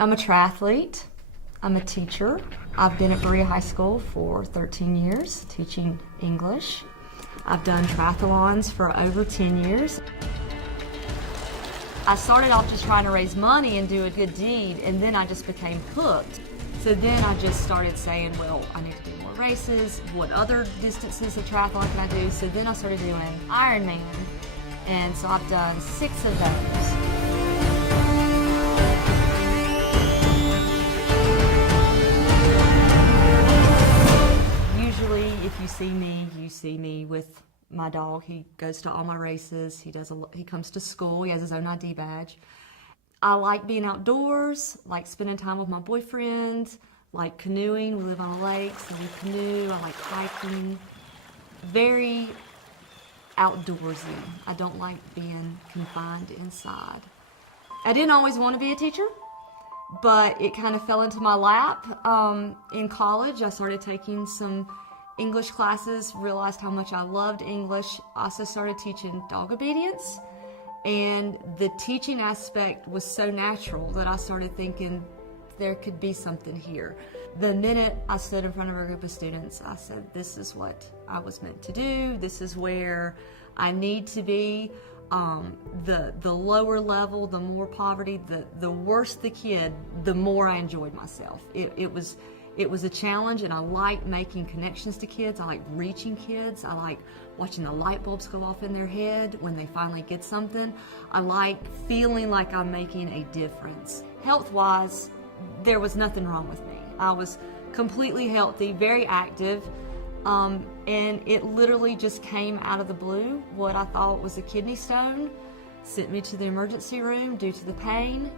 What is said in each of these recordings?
I'm a triathlete. I'm a teacher. I've been at Berea High School for 13 years teaching English. I've done triathlons for over 10 years. I started off just trying to raise money and do a good deed, and then I just became hooked. So then I just started saying, well, I need to do more races. What other distances of triathlon can I do? So then I started doing Ironman, and so I've done 6 of those. Usually, if you see me with my dog. He goes to all my races. He comes to school. He has his own ID badge. I like being outdoors, like spending time with my boyfriend, like canoeing. We live on a lake, so we canoe. I like hiking. Very outdoorsy. I don't like being confined inside. I didn't always want to be a teacher, but it kind of fell into my lap. In college, I started taking some English classes, realized how much I loved English. Also started teaching dog obedience, and the teaching aspect was so natural that I started thinking there could be something here. The minute I stood in front of a group of students, I said, this is what I was meant to do. This is where I need to be. The lower level, the more poverty, the worse the kid, the more I enjoyed myself. It was a challenge, and I like making connections to kids. I like reaching kids. I like watching the light bulbs go off in their head when they finally get something. I like feeling like I'm making a difference. Health-wise, there was nothing wrong with me. I was completely healthy, very active, and it literally just came out of the blue. What I thought was a kidney stone sent me to the emergency room due to the pain.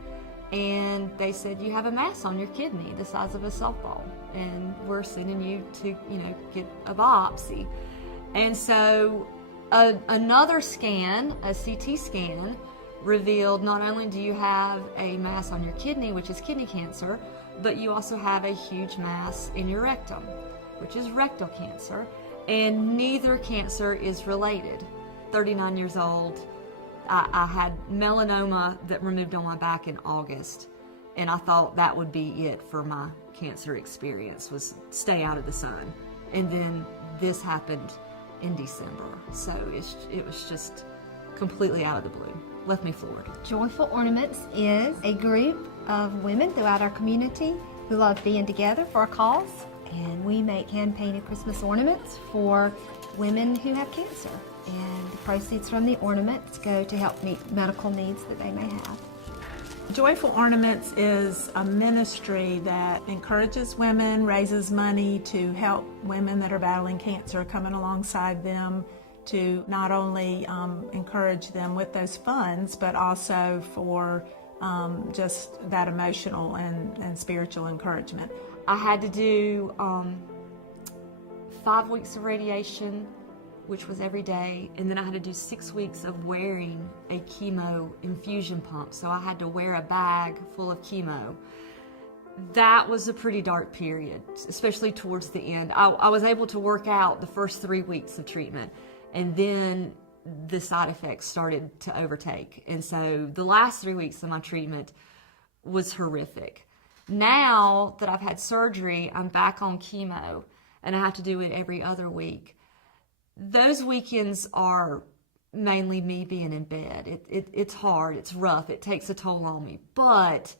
And they said, you have a mass on your kidney the size of a softball, and we're sending you to, get a biopsy. And so another scan, a CT scan, revealed not only do you have a mass on your kidney, which is kidney cancer, but you also have a huge mass in your rectum, which is rectal cancer, and neither cancer is related. 39 years old. I had melanoma that removed on my back in August, and I thought that would be it for my cancer experience, was stay out of the sun. And then this happened in December, so it was just completely out of the blue. Left me floored. Joyful Ornaments is a group of women throughout our community who love being together for a cause, and we make hand-painted Christmas ornaments for women who have cancer. And the proceeds from the ornaments go to help meet medical needs that they may have. Joyful Ornaments is a ministry that encourages women, raises money to help women that are battling cancer, coming alongside them to not only encourage them with those funds, but also for just that emotional and spiritual encouragement. I had to do 5 weeks of radiation, which was every day, and then I had to do 6 weeks of wearing a chemo infusion pump. So I had to wear a bag full of chemo. That was a pretty dark period, especially towards the end. I was able to work out the first 3 weeks of treatment, and then the side effects started to overtake. And so the last 3 weeks of my treatment was horrific. Now that I've had surgery, I'm back on chemo, and I have to do it every other week. Those weekends are mainly me being in bed. It's hard, it's rough, it takes a toll on me, but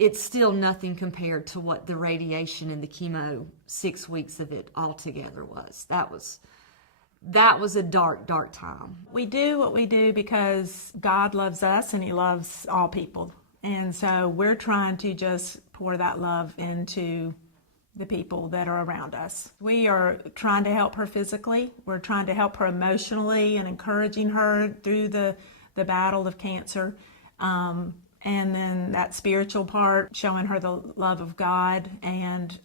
it's still nothing compared to what the radiation and the chemo 6 weeks of it altogether was. That was a dark, dark time. We do what we do because God loves us and He loves all people. And so we're trying to just pour that love into the people that are around us. We are trying to help her physically. We're trying to help her emotionally and encouraging her through the battle of cancer. And then that spiritual part, showing her the love of God and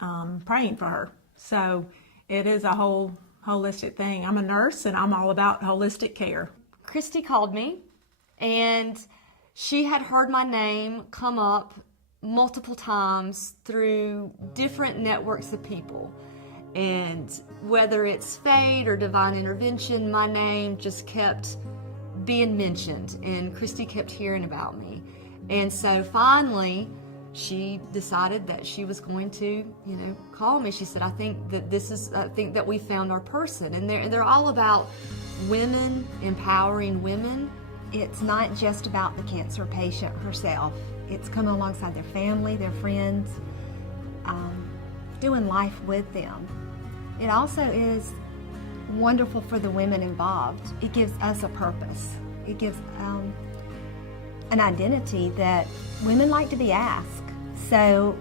praying for her. So it is a whole holistic thing. I'm a nurse, and I'm all about holistic care. Christy called me, and she had heard my name come up multiple times through different networks of people. And whether it's fate or divine intervention, my name just kept being mentioned, and Christy kept hearing about me. And so finally, she decided that she was going to, call me. She said, I think that we found our person. And they're all about women, empowering women. It's not just about the cancer patient herself. It's coming alongside their family, their friends, doing life with them. It also is wonderful for the women involved. It gives us a purpose. It gives an identity that women like to be asked. So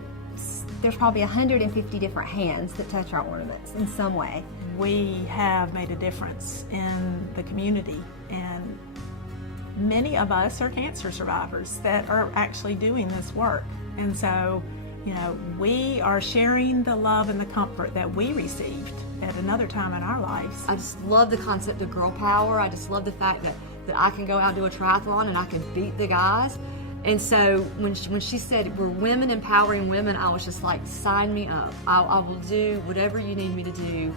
there's probably 150 different hands that touch our ornaments in some way. We have made a difference in the community, and many of us are cancer survivors that are actually doing this work. And so, we are sharing the love and the comfort that we received at another time in our lives. I just love the concept of girl power. I just love the fact that I can go out and do a triathlon and I can beat the guys. And so when she said we're women empowering women, I was just like, sign me up. I will do whatever you need me to do.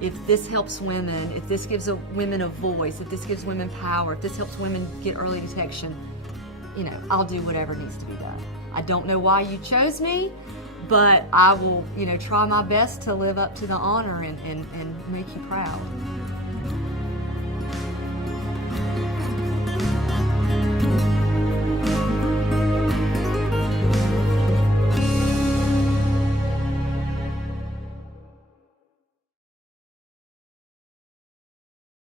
If this helps women, if this gives women a voice, if this gives women power, if this helps women get early detection, I'll do whatever needs to be done. I don't know why you chose me, but I will, try my best to live up to the honor and make you proud.